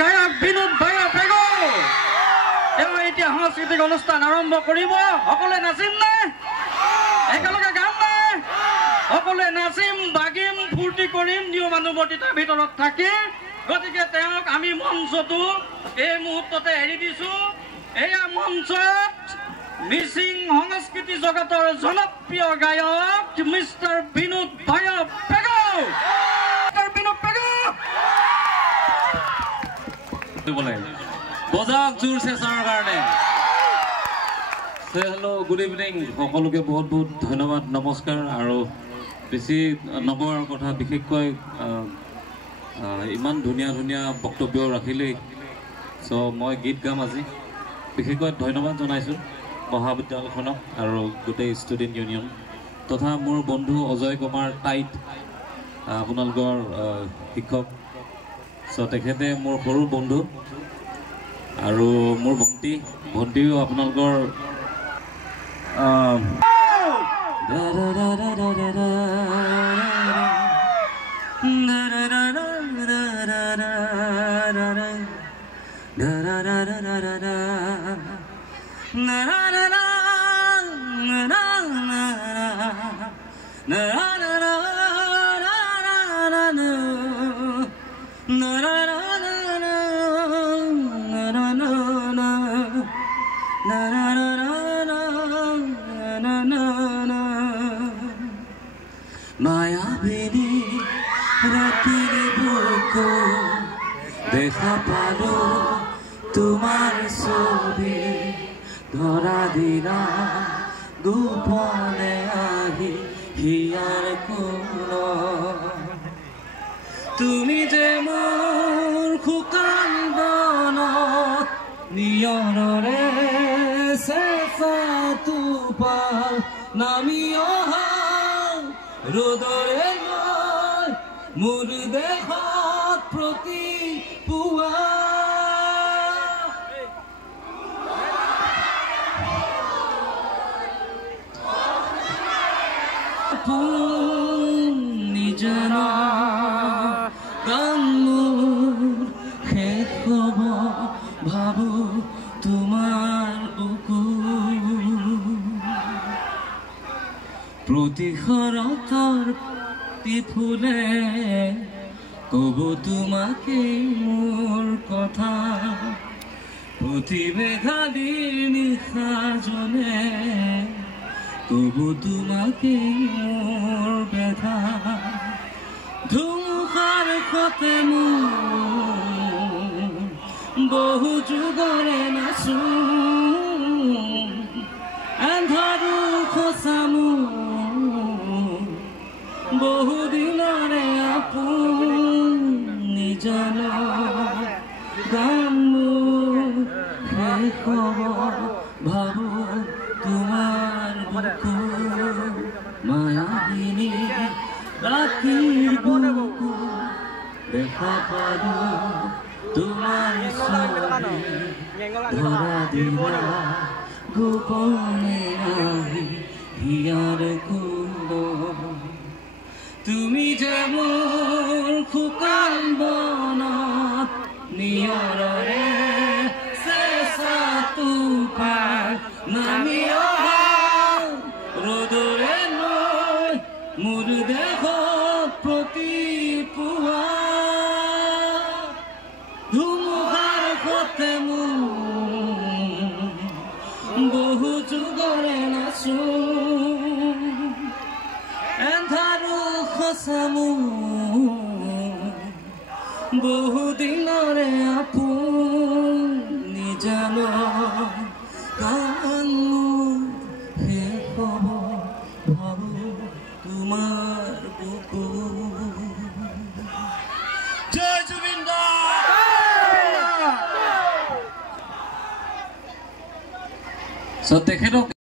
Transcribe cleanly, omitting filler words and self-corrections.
গায়ক বিনোদ ভায়া পেগু তেওঁ এতিয়া সাংস্কৃতিক অনুষ্ঠান আৰম্ভ কৰিব। সকলোৱে নাচিম নে? একেলগে গাম নে? সকলোৱে নাচিম, বাগিম, ফূৰ্তি কৰিম নিয়ম অনুবৰ্তিতাৰ ভিতৰত থাকি। গতিকে তেওঁক আমি মঞ্চটো এই মুহূৰ্ততে এৰি দিছো। এয়া মঞ্চত মিচিং সংস্কৃতি জগতৰ জনপ্ৰিয় গায়ক মিষ্টাৰ বিনোদ ভায়া পেগু। বিনোদ পেগু বজাক জোৰ চেষ্টাৰ কাৰণে। হেল্ল' গুড ইভিনিং সকলোকে বহুত বহুত ধন্যবাদ, নমস্কাৰ। আৰু বেছি নকৰাৰ কথা, বিশেষকৈ ইমান ধুনীয়া ধুনীয়া বক্তব্য ৰাখিলেই। চ' মই গীত গাম আজি। বিশেষকৈ ধন্যবাদ জনাইছোঁ মহাবিদ্যালয়খনক আৰু গোটেই ষ্টুডেণ্ট ইউনিয়ন তথা মোৰ বন্ধু অজয় কুমাৰ টাইট, আপোনালোকৰ শিক্ষক। চ' তেখেতে মোৰ সৰু বন্ধু আৰু মোৰ ভণ্টিও আপোনালোকৰ মায়াবিনী ৰাতিৰ বুকু দেখা পালো তোমাৰ ছবি, ধৰা দিলা গোপনে আহি হিয়াৰ কোন। তুমি যে মোৰ শুকান বনত নিয়ৰৰে চেঁচা টোপাল নামি অহা ৰ'দৰে লৈ মোৰ দেহত প্ৰতি পুৱা। নিজনা গান মোৰ শেষ হ'ব, ভাবো তোমাৰ বুকু প্ৰতি শৰতৰ ফুলে ক'ব তোমাকে মোৰ কথা। প্ৰতি মেঘালীৰ নিশাজনে ক'ব তোমাকে মোৰ ব্যথা। ধুমুহাৰ সতে মোৰ বহু যুগৰে নাচো, আন্ধাৰো সঁচা মোৰ বহু দিনৰে আপোন। নিজন গান মোৰ শেষ হ'ব, ভাবো তোমাৰ বুকু মায়াবিনী ৰাতিৰ বুকু দেখা পালো তোমাৰ ছবি, ধৰা দিলা গোপনে আহি হিয়াৰ কুণ্ড। তুমি যে মোৰ শুকান বনত নিয়ৰৰে চেঁচা টোপাল নামি অহা ৰ'দৰে লৈ মোৰ দেহত প্ৰতি পুৱা। ধুমুহাৰ সতে মোৰ বহু যুগৰে নাচো, এন্ধাৰো সঁচা মোৰ বহু দিনৰে আপোন। নিজান গান মোৰ শেষ হ'ব, ভাবো তোমাৰ বুকু। জয় জুবিন দা। তেখেতক